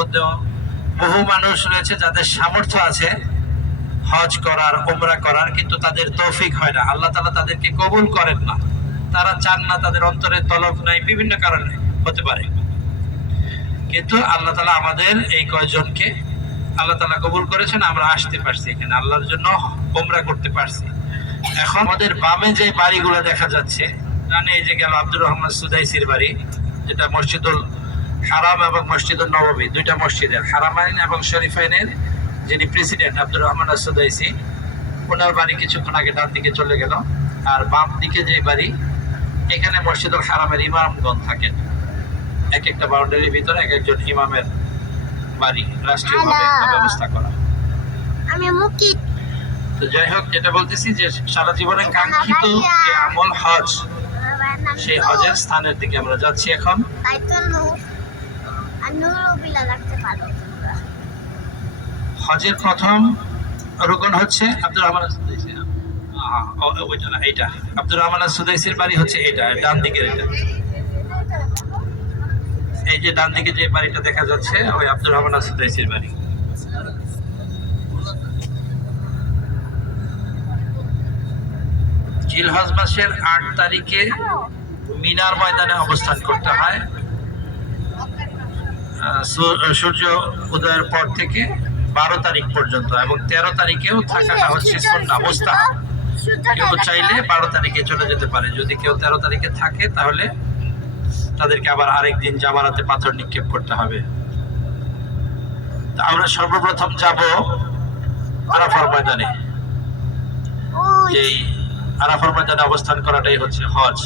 মধ্যেও বহু মানুষ রয়েছে যাদের সামর্থ্য আছে হজ করার, উমরা করার, কিন্তু তাদের তৌফিক হয় না, আল্লাহ তাআলা তাদেরকে কবুল করেন না, তারা চান না, তাদের অন্তরে তলব নাই, বিভিন্ন কারণে হতে পারে। কিন্তু আল্লাহ তাআলা আমাদের এই কয়জনকে আল্লাহ তাআলা কবুল করেছেন, আমরা আসতে পারছি এখানে আল্লাহর জন্য উমরা করতে পারছি। এখন আমাদের বামে যে বাড়িগুলো দেখা যাচ্ছে, ডানে এই যে গেল আব্দুর রহমান সুদাইসির বাড়ি, যেটা মসজিদুল হারাম এবং মসজিদুল নববী, দুইটা মসজিদের, হারামাইন এবং শরীফাইনের যিনি প্রেসিডেন্ট আব্দুর রহমান সুদাইসি, ওনার বাড়ি কিছুক্ষণ আগে ডান দিকে চলে গেল। আর বাম দিকে যে বাড়ি, এখানে মসজিদুল হারামের ইমামগণ থাকেন, এক একটা বাউন্ডারির ভিতরে এক একজন ইমামের বাড়ি রাষ্ট্রীয়ভাবে একটা ব্যবস্থা করা। আমি মুকিত। তো যাই হোক, যেটা বলতেছি যে সারা জীবনের কাঙ্ক্ষিত যে আমল হজ, সেই হজের স্থানের দিকে আমরা যাচ্ছি এখন। হজের প্রথম রুকন হচ্ছে আব্দুর রহমান সুদাইসি, ওইটা না, এইটা আব্দুর রহমান সুদাইসির বাড়ি হচ্ছে এটা, ডান দিকের এটা। এই যে ডান দিকে যে বাড়িটা দেখা যাচ্ছে, ওই আব্দুর রহমান সুদাইসির বাড়ি। জিলহজ মাসের 8 তারিখে মিনার ময়দানে অবস্থান করতে হয়। সূর্য উদয়ের পর থেকে 12 তারিখ পর্যন্ত, এবং 13 তারিখেও থাকাটা হচ্ছে সুন্নাহ, মুস্তাহাব। কেউ চাইলে 12 তারিখে চলে যেতে পারে। যদি কেউ 13 তারিখে থাকে, তাহলে তাদেরকে আবার আরেকদিন জামারাতে পাথর নিক্ষেপ করতে হবে। আমরা সর্বপ্রথম যাব আরাফার ময়দানে। এই আরাফার ময়দানে অবস্থান করাটাই হচ্ছে হজ।